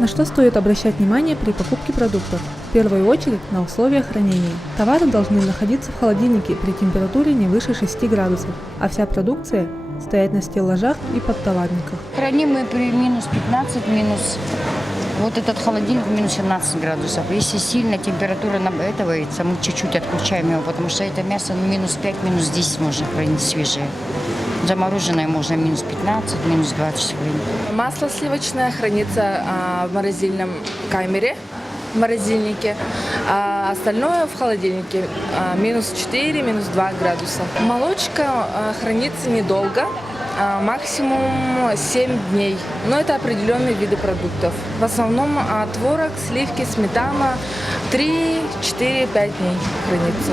На что стоит обращать внимание при покупке продуктов? В первую очередь на условия хранения. Товары должны находиться в холодильнике при температуре не выше 6 градусов, а вся продукция стоять на стеллажах и подтоварниках. Храним мы при минус 15, вот этот холодильник минус 17 градусов. Если сильная температура набавится, мы чуть-чуть отключаем его, потому что это мясо минус 5, минус 10 можно хранить свежее. Замороженное можно минус 15, минус 20 хранить. Масло сливочное хранится в морозильном камере, в морозильнике, а остальное в холодильнике минус 4, минус 2 градуса. Молочка хранится недолго, максимум 7 дней, но это определенные виды продуктов. В основном творог, сливки, сметана 3, 4, 5 дней хранится.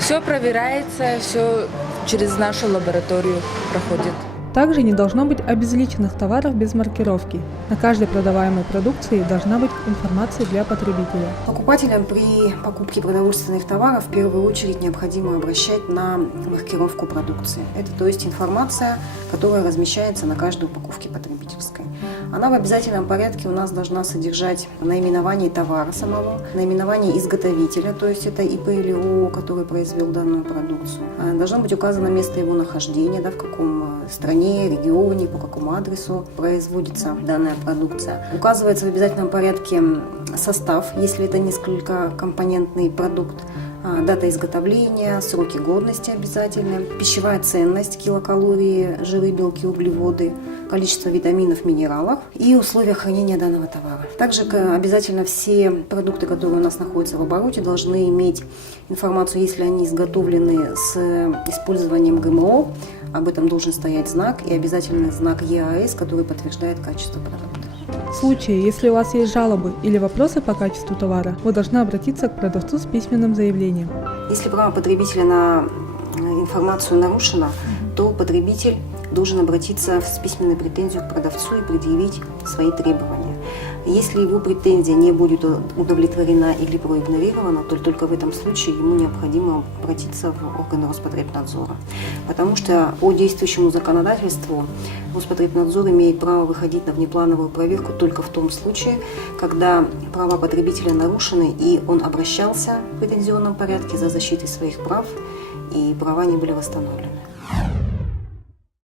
Все проверяется, все через нашу лабораторию проходит. Также не должно быть обезличенных товаров без маркировки. На каждой продаваемой продукции должна быть информация для потребителя. Покупателям при покупке продовольственных товаров в первую очередь необходимо обращать на маркировку продукции. Это то есть информация, которая размещается на каждой упаковке потребительской. Она в обязательном порядке у нас должна содержать наименование товара самого, наименование изготовителя, то есть это ИП или ООО, который произвел данную продукцию. Должно быть указано место его нахождения, в каком стране, регионе, по какому адресу производится данная продукция. Указывается в обязательном порядке состав, если это несколькокомпонентный продукт, дата изготовления, сроки годности обязательно, пищевая ценность, килокалории, жиры, белки, углеводы, количество витаминов, минералов и условия хранения данного товара. Также обязательно все продукты, которые у нас находятся в обороте, должны иметь информацию, если они изготовлены с использованием ГМО, об этом должен стоять знак и обязательно знак ЕАС, который подтверждает качество продукта. В случае, если у вас есть жалобы или вопросы по качеству товара, вы должны обратиться к продавцу с письменным заявлением. Если право потребителя на информацию нарушено, то потребитель должен обратиться с письменной претензией к продавцу и предъявить свои требования. Если его претензия не будет удовлетворена или проигнорирована, то только в этом случае ему необходимо обратиться в органы Роспотребнадзора. Потому что по действующему законодательству Роспотребнадзор имеет право выходить на внеплановую проверку только в том случае, когда права потребителя нарушены и он обращался в претензионном порядке за защитой своих прав и права не были восстановлены.